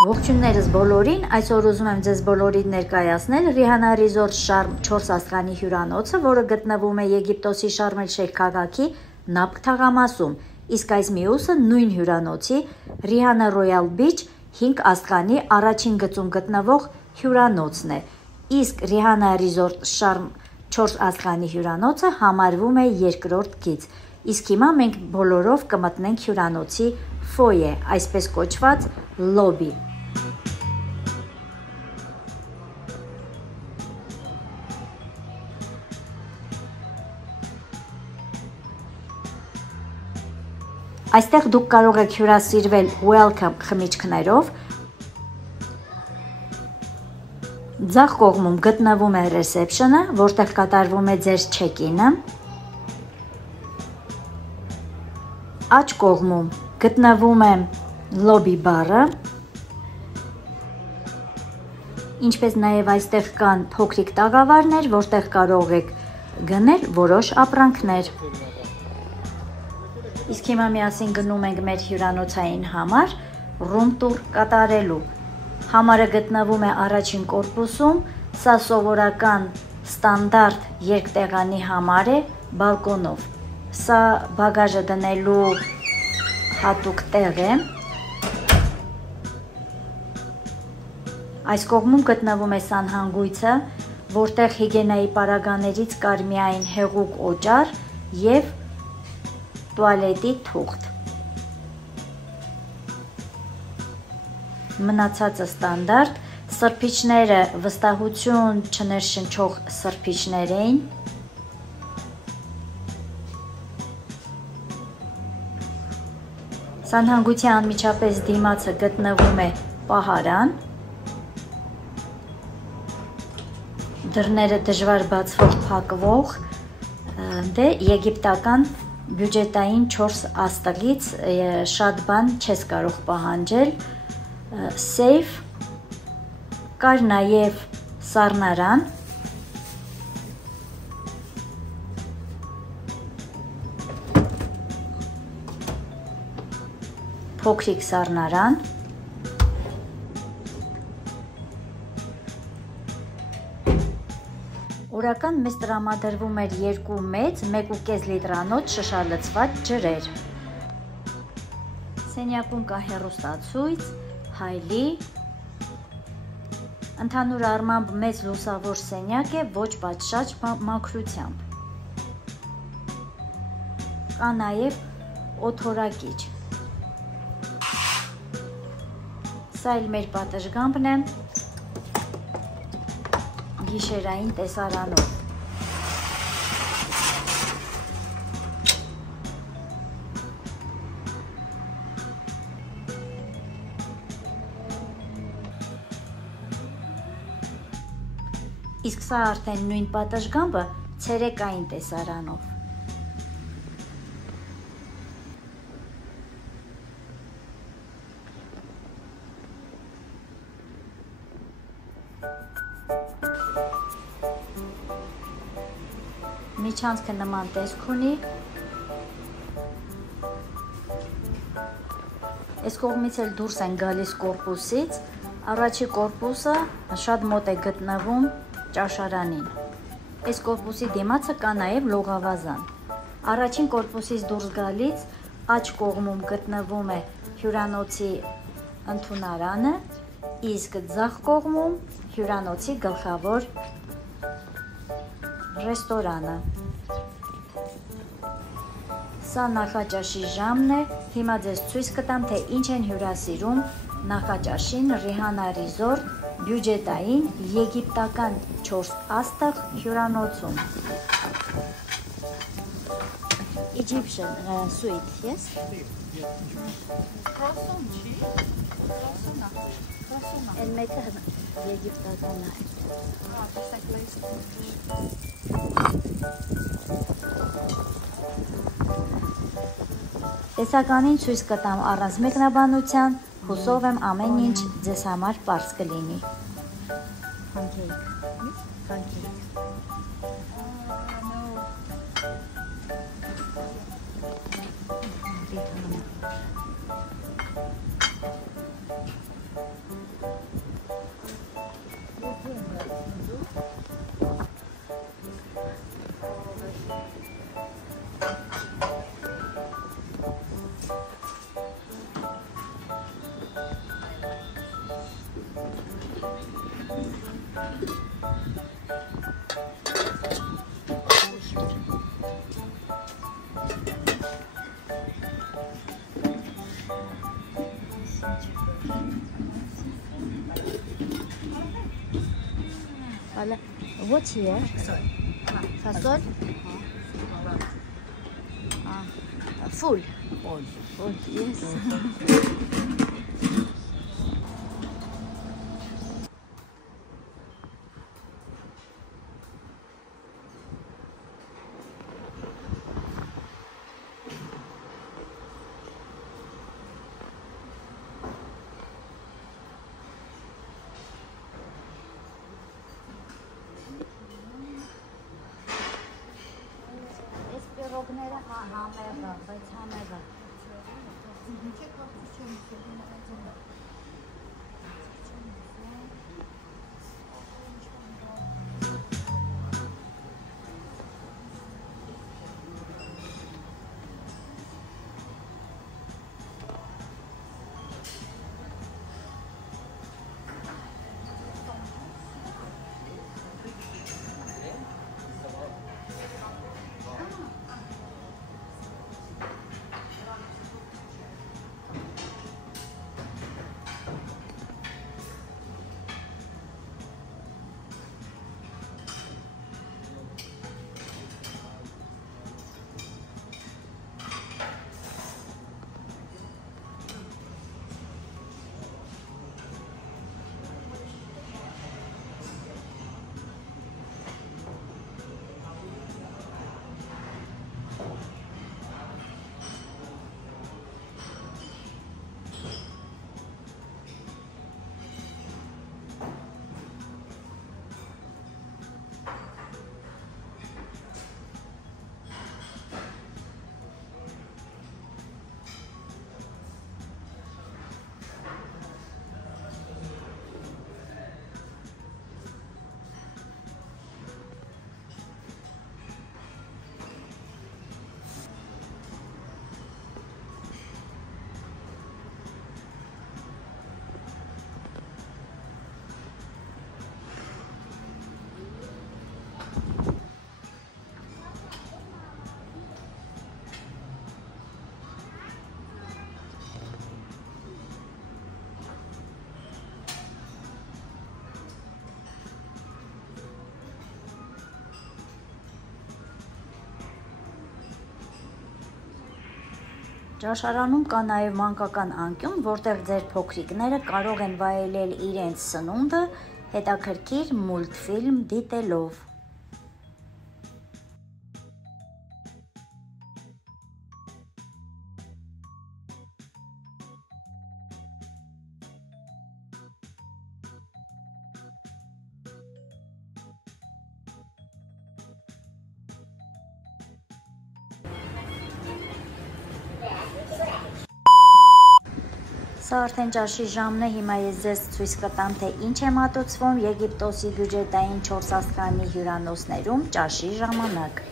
Ողջույններս բոլորին, այսօր ուզում եմ ձեզ բոլորին ներկայացնել Rihanna Resort Sharm 4 աստղանի հյուրանոցը, որը գտնվում է Եգիպտոսի Շարմ էլ-Շեյխ քաղաքի Նապք թաղամասում, իսկ այս մյուսը նույն հյուրանոցի Rihanna Royal Beach 5 աստղանի առաջին գծում գտնվող հյուրանոցն է, իսկ Rihanna Resort Sharm 4 աստղանի հյուրանոցը համարվում է երկրորդ գիծ, իսկ հիմա մենք բոլորով կմտնենք հյուրանոցի ֆոյե, այսպես կոչված լոբի։ Այստեղ դուք կարող եք հյուրասիրվել welcome խմիչքներով։ Ձախ կողմում գտնվում է reception-ը, որտեղ կատարվում է ձեր check-in-ը։ Աջ կողմում գտնվում է lobby bar-ը, ինչպես նաև այստեղ կան փոքրիկ տաղավարներ, որտեղ կարող եք գնել որոշ ապրանքներ։ Իսկ հիմա միասին գնում ենք մեր հյուրանոցային համար room tour կատարելու։ Համարը գտնվում է առաջին կորպուսում, սա սովորական ստանդարտ երկտեղանի համար է բալկոնով։ Սա բագաժը դնելու հատուկ տեղ է։ Այս կողմում գտնվում է սանհանգույցը, որտեղ հիգիենայի պարագաներից կար միայն հեղուկ օճառ և տուալետի թուղթ։ Մնացածը ստանդարտ, սրբիչները վստահություն չներշնչող սրբիչներ էին։ Սանհանգույցի անմիջապես դիմացը գտնվում է պահարան։ Դռները դժվար բացվող փակվող, դե եգիպտական բյուջետային 4 աստղից շատ բան չես կարող պահանջել, սեյֆ, կար նաև սառնարան, փոքրիկ սառնարան, օրական մեզ տրամադրվում էր 2 մեծ 1.5 լիտրանոց շշալցված ջրեր։ Սենյակում կա հեռուստացույց, հայլի, ընդհանուր առմամբ մեծ լուսավոր սենյակ է ոչ պատշաճ մաքրությամբ։ Կա նաև օդորակիչ։ Սա էլ մեր պատշգամբն է գիշերային տեսարանով։ Իսկ սա արդեն նույն պատշգամբը ցերեկային տեսարանով։ Միջանցքը նման տեսք ունի։ Այս կողմից էլ դուրս են գալիս կորպուսից, առաջի կորպուսը շատ մոտ է գտնվում ճաշարանին։ Այս կորպուսի դիմացը կա նաև լողավազան։ Առաջին կորպուսից դուրս գալից աջ կողմում գտնվում է հյուրանոցի ընդունարանը, իսկ ձախ կողմում հյուրանոցի գլխավոր ռեստորանը։ Սա նախաճաշի ժամն է, հիմա ձեզ ցույց կտամ, թե ինչ են հյուրասիրում նախաճաշին Rihanna Resort բյուջետային եգիպտական 4 աստղ հյուրանոցում։ Egyptian suite, yes? Croissant cheese. Croissant. And make a եգիպտական է։ Just like lace. Տեսականին ցույց կտամ առանց մեկնաբանության, հուսով եմ ամեն ինչ ձեզ համար պարզ կլինի։ Pancake. Pancake. No. What's here? Fasol? Full. Full, yes. Ռոգները համեղը, բայց համեղը։ Ճաշարանում կա նաև մանկական անկյուն, որտեղ ձեր փոքրիկները կարող են վայելել իրենց սնունդը հետաքրքիր մուլտֆիլմ դիտելով։ Սա արդեն ճաշի ժամն է, հիմա ես ձեզ ցույց կտամ, թե ինչ է մատուցվում Եգիպտոսի բյուջետային 4 աստղանի հյուրանոցներում ճաշի ժամանակ։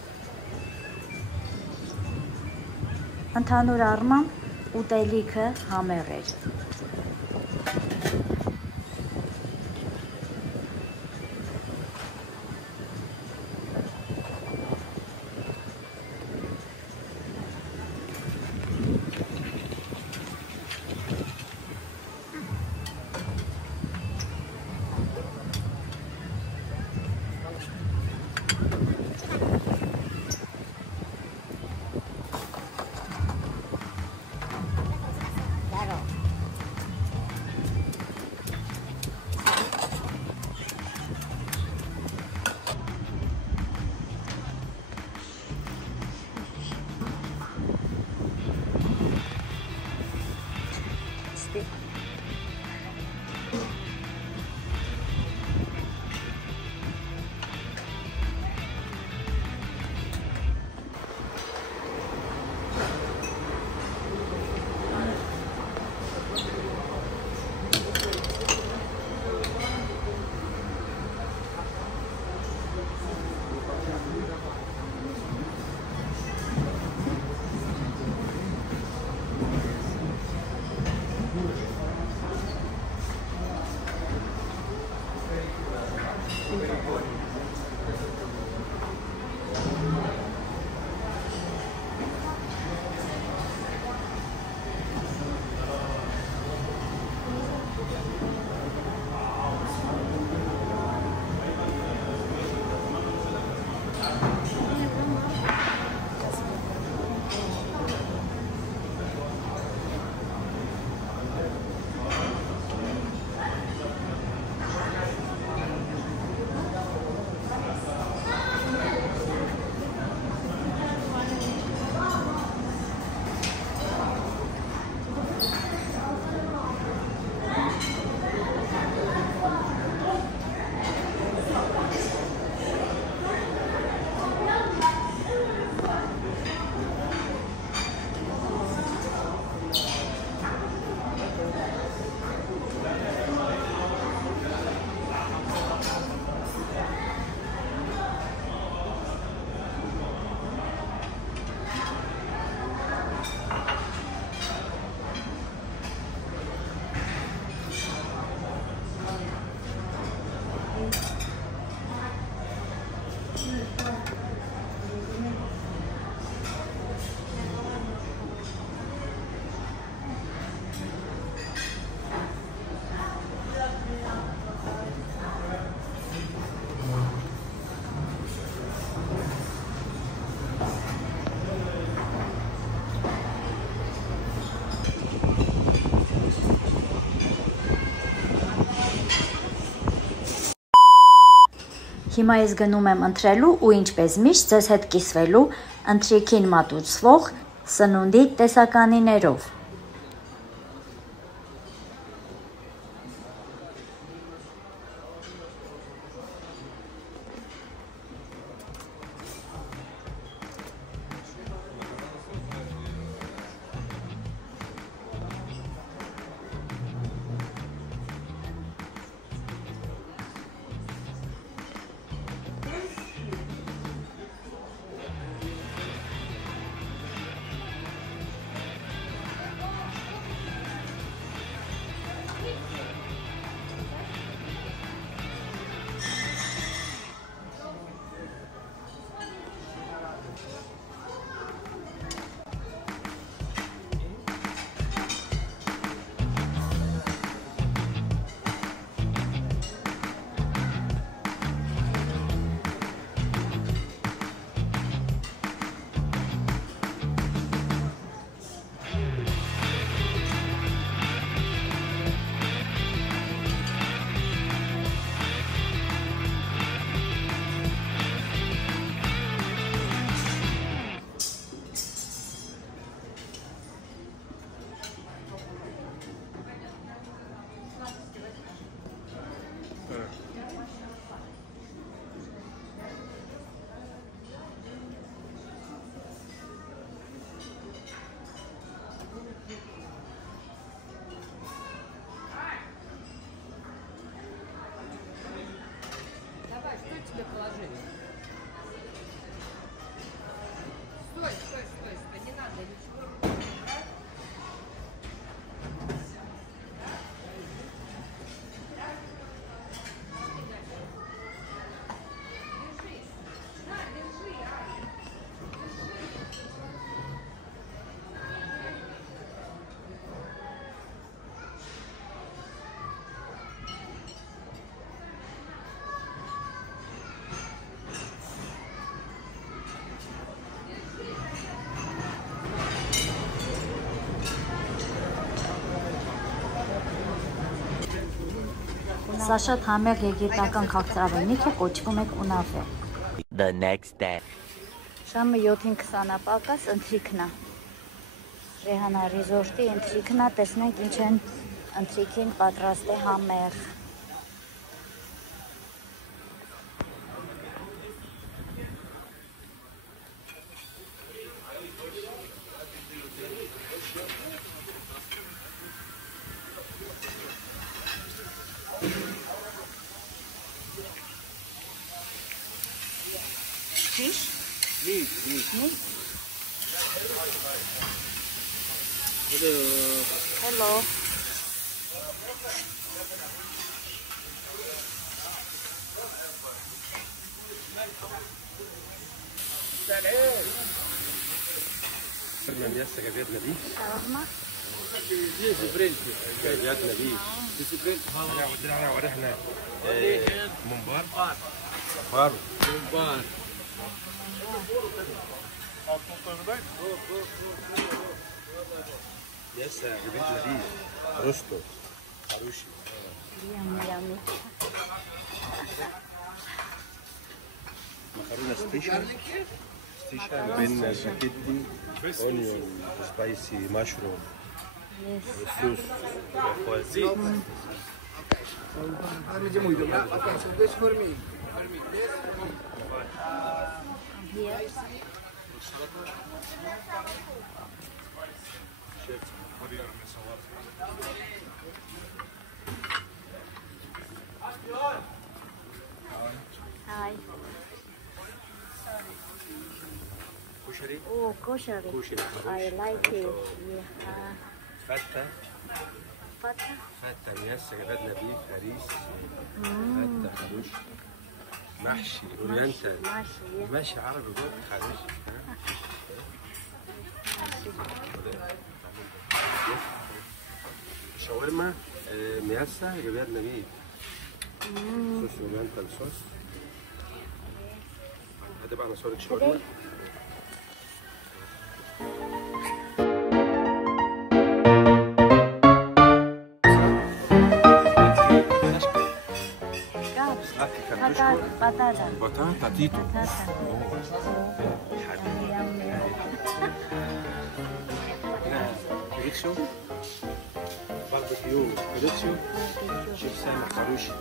Ընդհանուր առմամբ ուտելիքը համեղ էր։ Հիմա ես գնում եմ ընտրելու ու ինչպես միշտ ձեզ հետ կիսվելու ընթրիքին մատուցվող սնունդի տեսականիներով։ Սա շատ համեղ եգիպտական քաղցրավենիք է, կոչվում է կունաֆե։ The next day. Ժամը 7:20 պակաս ընթրիքն է։ Ռեհանա ռիզորտի ընթրիքն է, տեսնենք ինչ են ընթրիքին պատրաստ է համեղ։ Fish? Meat. Hello. Miassa говядина биф. Шаурма. Здесь френчи. Говядина биф. Здесь френчи. ودرعنا ورحنا ممبار. Бар. Мумбар. Мясо говядина биф. Росту. Хороший. Yummy. Макароны стейшн. Бен спагетти, onion, spicy mushroom, sauce. Hi. Кушари. Oh, kosher. I like it. Yeah. Фата. Fata. فتا мясо, говядина биф, рис. فتا خروش. محشي اورينتال. محشي عربي برضه خروش. شاورما мясо, говядина биф. صوص اورينتال صوص. هذا بقى صورة شاورما. Πατάτα. Πατάτα, τίτο. Риксио. Барбекю, риксио. Шеф сами хороший.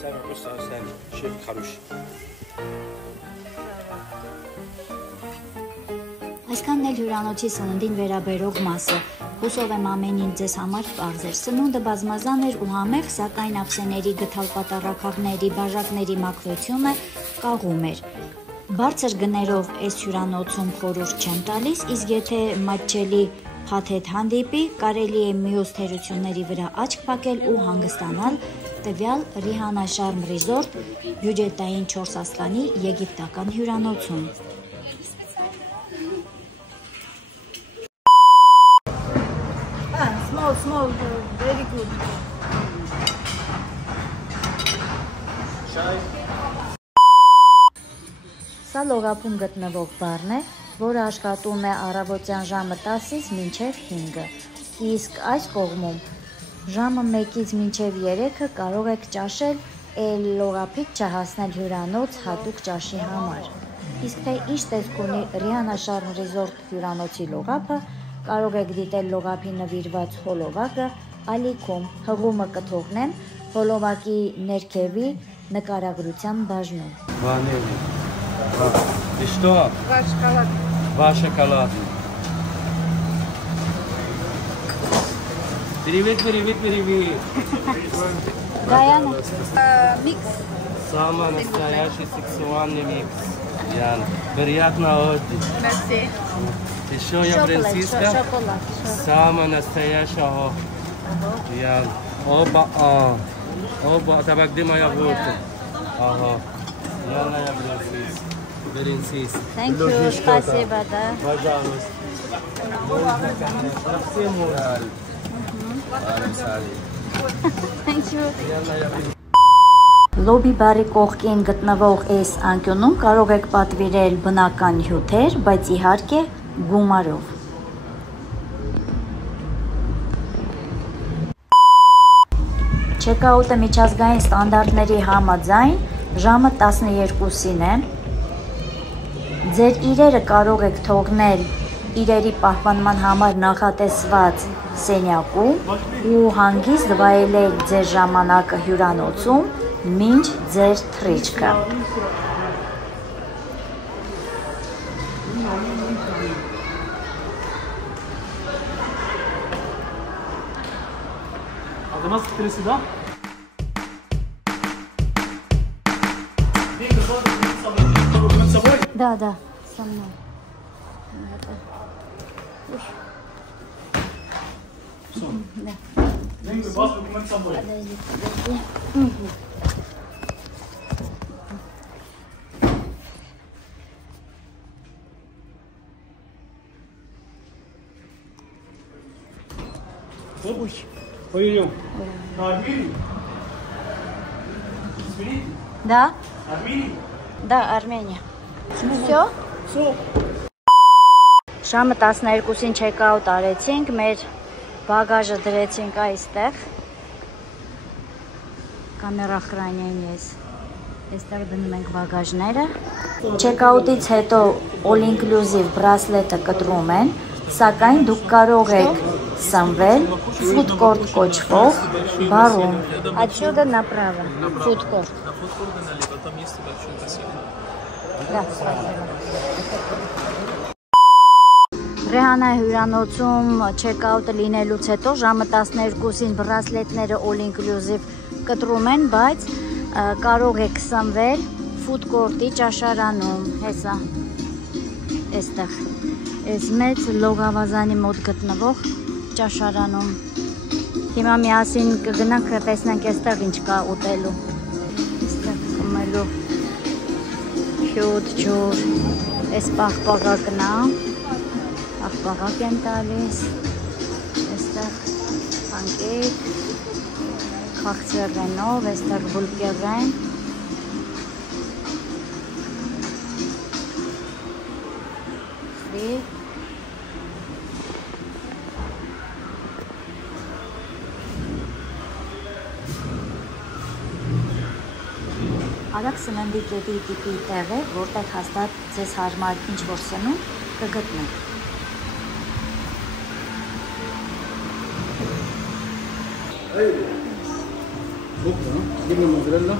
Сами просто сами. Шеф хороший. Այսքանն էլ հյուրանոցի սննդին վերաբերող մասը։ Հուսով եմ ամեն ինչ ձեզ համար պարզ էր։ Սնունդը բազմազան էր ու համեղ, սակայն ափսեների գթալ պատառաքաղների, բաժակների մաքրությունը կաղում էր։ Բարձր գներով այս հյուրանոցում խորհուրդ չեմ տալիս, իսկ եթե մատչելի փաթեթ հանդիպի, կարելի է մյուս թերությունների վրա աչք փակել ու հանգստանալ տվյալ Rihanna Sharm Resort բյուջետային 4 աստղանի եգիպտական հյուրանոցում։ Small, very good. Սա լողափում գտնվող բառն է, որը աշխատում է առավոտյան ժամը 10-ից մինչև 5-ը, իսկ այս կողմում ժամը 1-ից մինչև 3-ը կարող եք ճաշել էլ լողափից չհասնել հյուրանոց հատուկ ճաշի համար։ Իսկ թե ինչ տեսք ունի Rihanna Sharm Resort հյուրանոցի լողափը, կարող եք դիտել լողափի նվիրված հոլովակը ալիքում, հղումը կթողնեմ հոլովակի ներքևի նկարագրության բաժնում։ Ванили. И что? Ваш шоколад. Два шоколада. Привет. Դայանը, Mix. Самый настоящий сексуальный микс. Ян, приятного отдыха. Merci. Еще я Франциска. շոկոլադ, Самый настоящего. Ян. Оба. Так где моя водка? Ага. Яна, я Франциск. Thank you, спасибо, да. Пожалуйста. Можно, конечно. Всем можно. Thank you. Լոբի բարի կողքին գտնվող այս անկյունում կարող եք պատվիրել բնական հյութեր, բայց իհարկե գումարով։ Չեկաուտը միջազգային ստանդարտների համաձայն ժամը 12-ին է։ Ձեր իրերը կարող եք թողնել իրերի պահպանման համար նախատեսված սենյակում ու հանգիստ վայելել ձեր ժամանակը հյուրանոցում մինչ ձեր թռիչքը։ Además, felicidad. Да, со мной. Все. Да. Деньги, вас документ с собой. Подожди. Пойдем. Армении? Смирите? Да? Армении? Да, Армения. Всё? Все. Ժամը 12-ին չեկաուտ արեցինք, մեր բագաժը դրեցինք այստեղ։ Կամերա խրանյային ես։ Այստեղ դնում ենք բագաժները։ Չեկաուտից հետո all inclusive բրասլետը կտրում են, սակայն դուք կարող եք սնվել food court կոչվող բարում։ Отсюда направо. Food court. Да, спасибо. Rihanna հյուրանոցում չեկաուտը լինելուց հետո ժամը 12-ին բրասլետները all inclusive կտրում են, բայց կարող եք սնվել food court-ի ճաշարանում, հեսա, այստեղ, այս մեծ լոգավազանի մոտ գտնվող ճաշարանում։ Հիմա միասին կգնանք տեսնենք այստեղ ինչ կա ուտելու։ Այստեղ կմելու հյութ, ջուր, այս պաղպաղակն է։ Աղբաղակ են տալիս, այստեղ պանկեկ, քաղցրեղենով, այստեղ բուլկեղեն, ֆրի, Արագ սննդի կետի տիպի տեղ է, որտեղ հաստատ ձեզ հարմար ինչ-որ սնունդ կգտնեք։ Gibna mozzarella.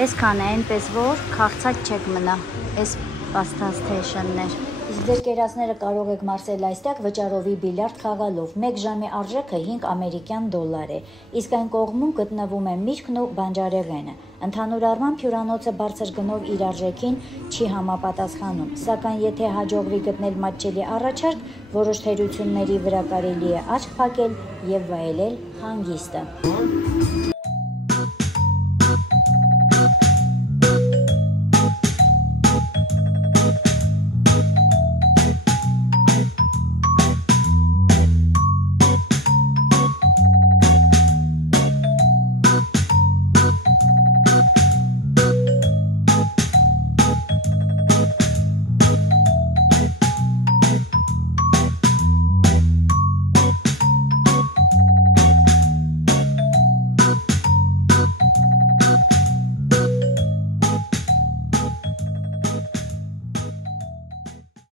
Այսքան է, այնպես որ քաղցած չեք մնա, այս պաստասթեյշններ։ Իսկ ձեր կերածները կարող եք մարսել այստեղ վճարովի բիլիարդ խաղալով, 1 ժամի արժեքը 5 ամերիկյան դոլար է, իսկ այն կողմում գտնվում է միրգն ու բանջարեղենը։ Ընդհանուր առմամբ հյուրանոցը բարձր գնով իր արժեքին չի համապատասխանում, սակայն եթե հաջողվի գտնել մատչելի առաջարկ, որոշ թերությունների վրա կարելի է աչք փակել և վայելել հանգիստը։